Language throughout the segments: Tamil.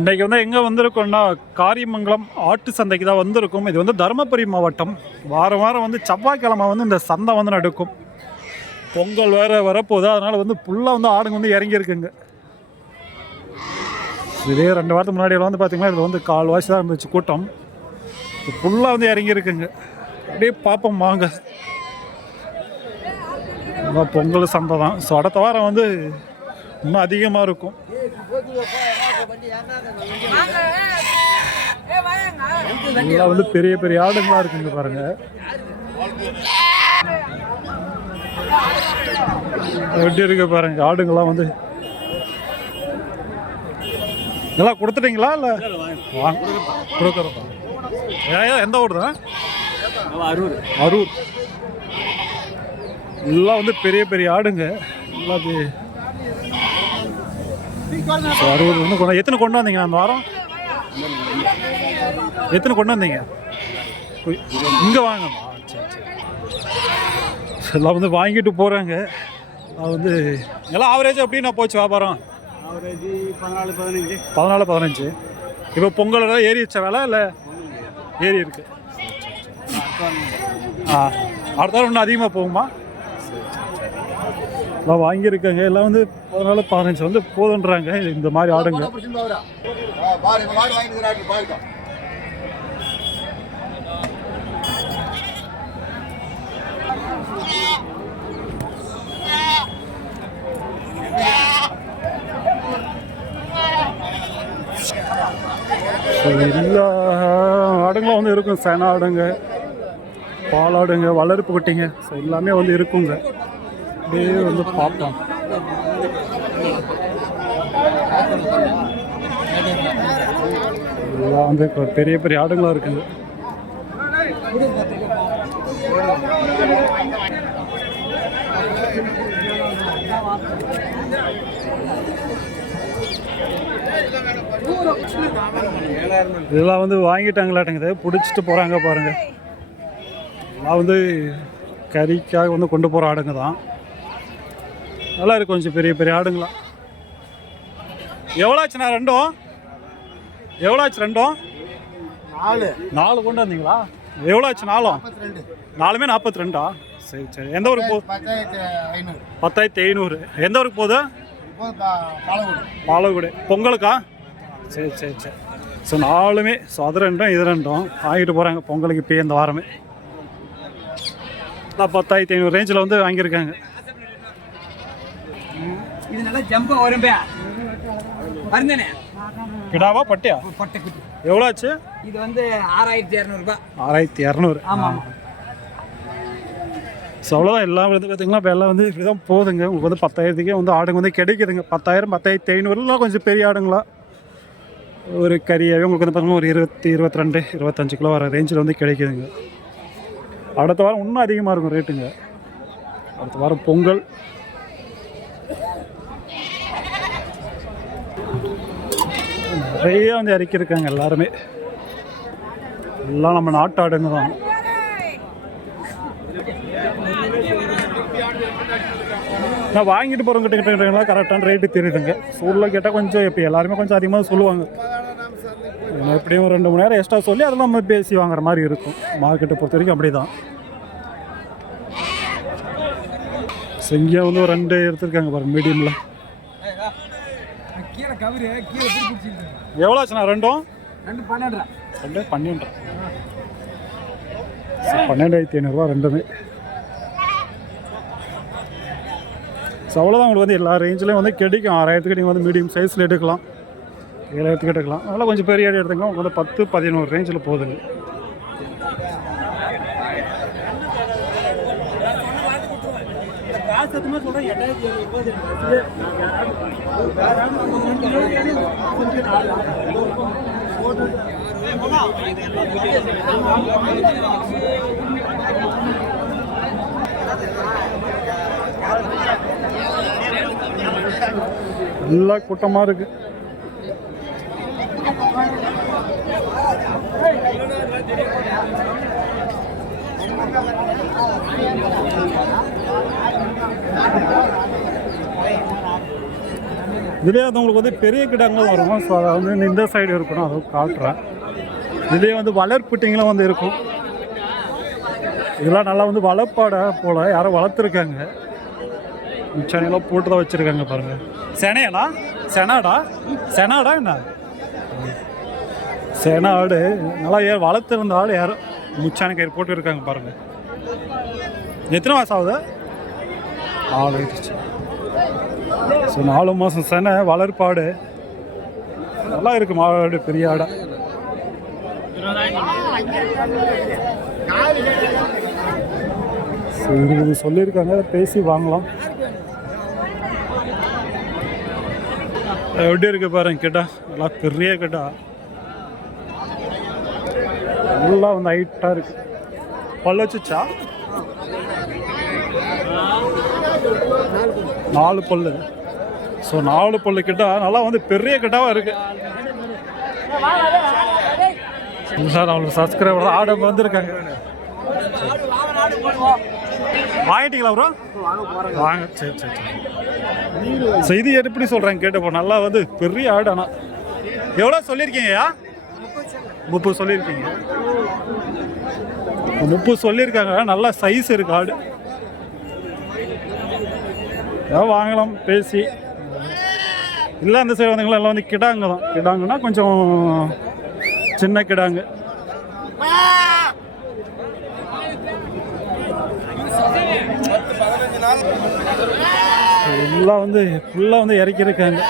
இன்றைக்கி வந்து எங்கே வந்திருக்கோம்னா காரியமங்கலம் ஆட்டு சந்தைக்கு தான் வந்திருக்கும். இது வந்து தருமபுரி மாவட்டம். வாரம் வாரம் வந்து செவ்வாய்க்கிழமை வந்து இந்த சந்தை வந்து நடக்கும். பொங்கல் வேறு வரப்போகுது, அதனால் வந்து ஃபுல்லாக வந்து ஆடுங்க வந்து இறங்கியிருக்குங்க. இதே 2 வாரத்துக்கு முன்னாடியெல்லாம் வந்து பார்த்திங்கன்னா இதில் வந்து கால்வாசி தான் இருந்துச்சு கூட்டம். ஃபுல்லாக வந்து இறங்கியிருக்குங்க. அப்படியே பார்ப்போம் வாங்க. பொங்கல் சந்தை தான். ஸோ அடுத்த வாரம் வந்து இன்னும் அதிகமாக இருக்கும். இதெல்லாம் வந்து பெரிய பெரிய ஆடுங்களா இருக்குங்க பாருங்க. எப்படி இருக்கு பாருங்க ஆடுங்களாம் வந்து. இதெல்லாம் கொடுத்துட்டீங்களா இல்லை கொடுக்குறதா? எந்த ஊர் தான்? அரூர். எல்லாம் வந்து பெரிய பெரிய ஆடுங்க. எல்லாம் அரூர் வந்து எத்தனை கொண்டு வந்தீங்க அந்த வாரம்? எத்தனை கொண்டு வந்தீங்க? இங்கே வாங்கம்மா. சரி எல்லாம் வந்து வாங்கிட்டு போகிறாங்க. அது வந்து எல்லாம் ஆவரேஜ் எப்படின்னா போச்சு வியாபாரம்? ஆவரேஜ் 14-15. 14-15. இப்போ பொங்கல் எல்லாம் ஏறிச்ச வேலை இல்லை ஏறி இருக்கு? அடுத்த வாரம் இன்னும் அதிகமாக போகுமா? எல்லாம் வாங்கியிருக்காங்க. எல்லாம் வந்து 14-15 வந்து போதுன்றாங்க இந்த மாதிரி ஆடுங்க. எல்லா ஆடுங்களும் வந்து இருக்கும். சேன ஆடுங்க, பாலாடுங்க, வளர்ப்பு குட்டிங்க, ஸோ எல்லாமே வந்து இருக்குங்க. அப்படியே வந்து பார்ப்போம். எல்லாம் வந்து பெரிய பெரிய ஆடுங்களாக இருக்குங்க. இதெல்லாம் வந்து வாங்கிட்டாங்களாட்டங்குது, பிடிச்சிட்டு போகிறாங்க பாருங்க. இதெல்லாம் வந்து கறிக்காக வந்து கொண்டு போகிற ஆடுங்க தான். நல்லா இருக்கு கொஞ்சம் பெரிய பெரிய ஆடுங்களா. எவ்வளோ ஆச்சுண்ணா ரெண்டும்? எவ்வளோ ஆச்சு ரெண்டும்? 4 கொண்டு வந்தீங்களா? எவ்வளோ ஆச்சு நாலும்? 4மே 42. சரி சரி. எந்த ஊருக்கு போகுது? 10,500. எந்த ஊருக்கு போகுது? பாலகுடி. பொங்கலுக்கா? சரி சரி சரி. ஸோ 4மே. ஸோ அது 2 இது 2 வாங்கிட்டு போகிறாங்க பொங்கலுக்கு. இப்போ இந்த வாரமே 10,500 ரேஞ்சில் வந்து வாங்கியிருக்காங்க. இது நல்லா ஜம்பா வரும்பே. வருந்தனே. கிடாவா பட்டியா? பட்டை குட்டி. எவ்வளோ ஆச்சு? இது வந்து 6,200 ரூபாய். 6,200. ஆமாம். ஸோ அவ்வளோதான். எல்லாம் வந்து பார்த்திங்கன்னா இப்போ எல்லாம் வந்து இப்படி தான் போகுதுங்க. உங்களுக்கு வந்து 10,000க்கே வந்து ஆடுங்க வந்து கிடைக்குதுங்க. 10,000 10,500 கொஞ்சம் பெரிய ஆடுங்களா. ஒரு கறியாகவே உங்களுக்கு வந்து பார்த்திங்கன்னா ஒரு 20, 22, 25 கிலோ வர ரேஞ்சில் வந்து கிடைக்குதுங்க. அடுத்த வாரம் இன்னும் அதிகமாக இருக்கும் ரேட்டுங்க. அடுத்த வாரம் பொங்கல். நிறைய வந்து இறக்கியிருக்காங்க எல்லாருமே. எல்லாம் நம்ம நாட்டு ஆடுங்க தான். நான் வாங்கிட்டு போகிறவங்க கிட்ட கரெக்டான ரேட்டு தெரியுதுங்க. சூழலில் கேட்டால் கொஞ்சம் இப்போ எல்லாருமே கொஞ்சம் அதிகமாக சொல்லுவாங்க. எப்படியும் 2 மணி நேரம் எக்ஸ்ட்ரா சொல்லி அதெல்லாம் நம்ம பேசி வாங்குற மாதிரி இருக்கும். மார்க்கெட்டை பொறுத்த வரைக்கும் அப்படி தான். செங்கியா வந்து ஒரு 2 எடுத்துருக்காங்க பாருங்க மீடியமில். எவ்வளோ ஆச்சுண்ணா ரெண்டும்? 12,500. 12,500 ரெண்டுமே. ஸோ அவ்வளோதான். உங்களுக்கு வந்து எல்லா ரேஞ்சிலையும் வந்து கிடைக்கும். 6,000க்கு நீங்கள் வந்து மீடியம் சைஸில் எடுக்கலாம், 7,000க்கு எடுக்கலாம். அதனால் கொஞ்சம் பெரிய ஆடு எடுத்துக்கலாம். உங்களுக்கு வந்து 10-11 ரேஞ்சில் போகுதுங்க. நல்லா கூட்டமாக இருக்கு. இதுலேயே வந்து உங்களுக்கு வந்து பெரிய கிடாங்களும் வரும். ஸோ அதை வந்து இந்த சைடு இருக்கணும், அதை காட்டுறேன். இதுலேயே வந்து வளர்ப்புட்டிங்களும் வந்து இருக்கும். இதெல்லாம் நல்லா வந்து வளர்ப்பாடை போல் யாரோ வளர்த்துருக்காங்க. சென்னையெல்லாம் போட்டு தான் வச்சுருக்காங்க பாருங்கள். செனையாடா செனாடா என்ன சென ஆடு நல்லா வளர்த்துருந்த ஆடு யாரும் முச்சான கயிறு போட்டு இருக்காங்க பாருங்கள். எத்தனை மாதம் ஆகுது? 4 ஆயிடுச்சு. ஸோ 4 மாதம் செனை வளர்ப்பாடு நல்லா இருக்குது. மாடு பெரிய ஆடை. இது சொல்லியிருக்காங்க, பேசி வாங்கலாம். எப்படி இருக்கு பாருங்க கிட்டா, நல்லா பெரிய கிட்டா, நல்லா வந்து ஹைட்டாக இருக்கு. பல்ல வச்சுச்சா 4 பல்லு. ஸோ 4 பல்லு கிட்டா நல்லா வந்து பெரிய கிட்டாவாக இருக்கு. சார் அவங்களுக்கு சப்ஸ்கிரைபர் ஆடு வந்திருக்காங்க. வாங்கிட்டீங்களா ப்ரோ? வாங்க. சரி சரி சரி. ஸோ இது எப்படி சொல்கிறாங்க கேட்டப்போ நல்லா வந்து பெரிய ஆடு. ஆனால் எவ்வளோ சொல்லியிருக்கீங்கய்யா? 30 சொல்லியிருக்கீங்க. 30 சொல்லியிருக்காங்க. நல்லா சைஸ் இருக்கு ஆடு. ஏதாவது வாங்கலாம் பேசி. இல்லை அந்த சைடு வந்தீங்களா எல்லாம் வந்து கிடாங்க தான். கிடாங்கன்னா கொஞ்சம் சின்ன கிடாங்க. எல்லாம் வந்து ஃபுல்லாக வந்து இறக்கியிருக்காங்க.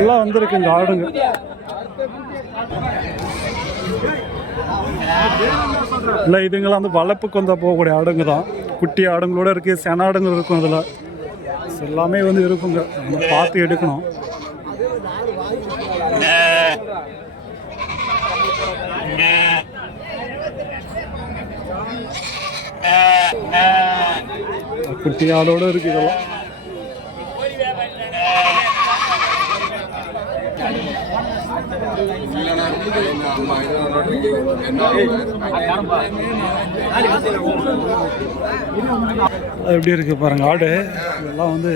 எல்லாம் வந்துருக்குங்க ஆடுங்க. இல்லை இதுங்களாம் வந்து வளர்ப்புக்கு வந்தால் போகக்கூடிய ஆடுங்க தான். குட்டி ஆடுங்களோட இருக்குது, சென ஆடுங்க இருக்கும். அதில் எல்லாமே வந்து இருக்குங்க. பார்த்து எடுக்கணும். குட்டி ஆடோடு இருக்கு இதெல்லாம். எப்படி இருக்கு பாருங்க ஆடு. இதெல்லாம் வந்து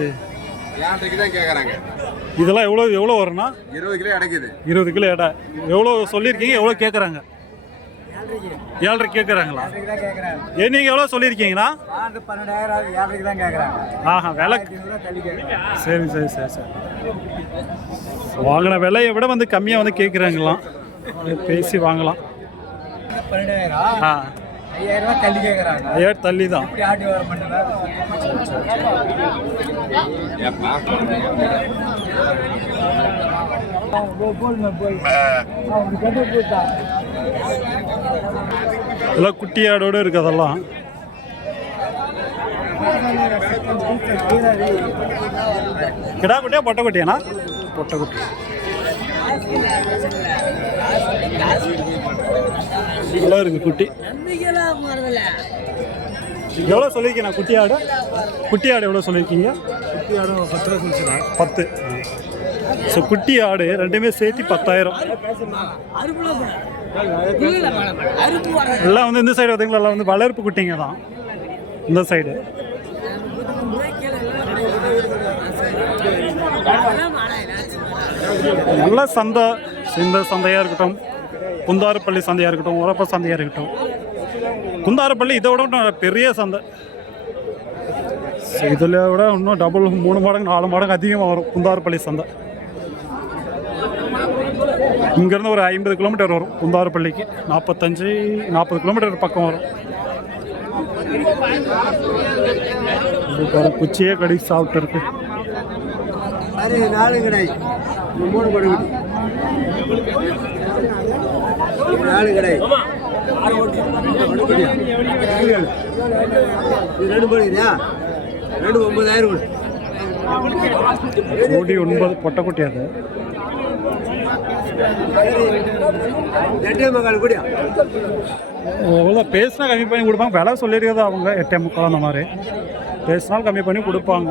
இதெல்லாம் எவ்வளோ வரும்னா 20 கிலோ அடைக்குது. 20 கிலோ எடை. எவ்வளோ சொல்லியிருக்கீங்க? எவ்வளோ கேட்குறாங்க? 7.5 கேட்குறாங்களா? நீங்கள் எவ்வளோ சொல்லியிருக்கீங்கண்ணா? 12,000 தான் கேட்குறாங்க. ஆஹா, விலை. சரி சரி சரி சரி. வாங்கின விலையை விட வந்து கம்மியாக வந்து கேட்குறாங்களாம். பேசி வாங்கலாம். 12,000. ஆ, 5,000 தள்ளி கேட்குறாங்க. 5,000 தள்ளி தான். ஆட்டி வர மாட்டேங்க. இதெல்லாம் குட்டி ஆடோடு இருக்குது. அதெல்லாம் கிடா குட்டியா பொட்டை குட்டியாண்ணா? பொட்டை குட்டி. இதெல்லாம் இருக்குது குட்டி. எவ்வளோ சொல்லியிருக்கீங்க குட்டி ஆடு? குட்டி ஆடு எவ்வளோ சொல்லியிருக்கீங்க? குட்டி ஆடு 10 ரூபா சொல்லிச்சுடா. 10. ஸோ குட்டி ஆடு ரெண்டுமே சேர்த்து 10,000. எல்லாம் வந்து இந்த சைடு பார்த்தீங்களா, எல்லாம் வந்து வளர்ப்பு குட்டிங்க தான். இந்த சைடு நல்ல சந்தை. இந்த சந்தையாக இருக்கட்டும், குந்தாரப்பள்ளி சந்தையாக இருக்கட்டும், உரப்ப சந்தையாக இருக்கட்டும். குந்தாரப்பள்ளி இதை விட பெரிய சந்தை. இதில் விட இன்னும் டபுள் 3 மடங்கு 4 மடங்கு அதிகமாக வரும் குந்தாரப்பள்ளி சந்தை. இங்கேருந்து ஒரு 50 கிலோமீட்டர் வரும் குந்தாரப்பள்ளிக்கு. 45-40 கிலோமீட்டர் பக்கம் வரும். குச்சியே கடி சாப்பிட்டு இருக்கு. 4 கடை 3 கடை 4 கடை 2 போடுறியா? 2 9,000 கோடி 9 பொட்டை குட்டி. அது எவ்வளோ பேசினா கம்மி பண்ணி கொடுப்பாங்க. விலை சொல்லியிருக்கிறது அவங்க 8.75 அந்த மாதிரி. பேசினால் கம்மி பண்ணி கொடுப்பாங்க.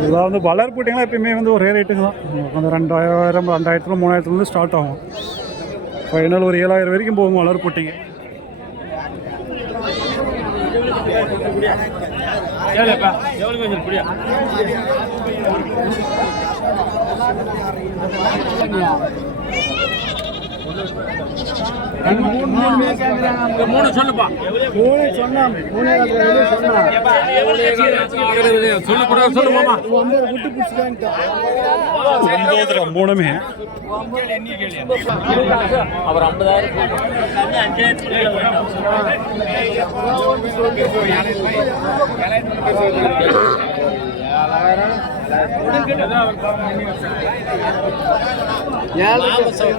இதெல்லாம் வந்து வளர் போட்டிங்கன்னா எப்பயுமே வந்து ஒரே ரேட்டுங்க தான். அந்த 2000 2000 3000 ஸ்டார்ட் ஆகும். ஃபைனல் ஒரு 7000 வரைக்கும் போகும் வளர் போட்டிங்க. மூணு சொல்லுப்பா. மூணு சொன்னா மூணே சொல்லு மாமா. மூணுமே அவர் 50,000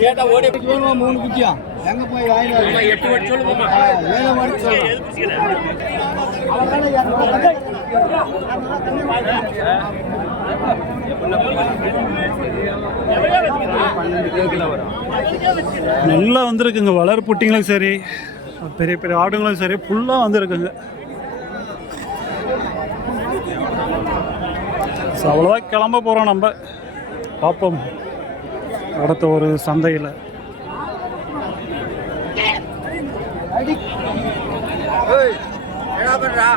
கேட்டா ஓடி மூணு குட்டியா எங்க போய் வாங்கி 8 வாட்டி சொல்லுமா 7 வாட்டி சொல்லு. நல்லா வந்திருக்குங்க. வளர் புட்டிங்களும் சரி பெரிய பெரிய ஆடுங்களும் சரி ஃபுல்லாக வந்திருக்குங்க. ஸோ அவ்வளோதான் கிளம்ப போகிறோம். நம்ம பார்ப்போம் அடுத்த ஒரு சந்தையில். என்ன பண்றா?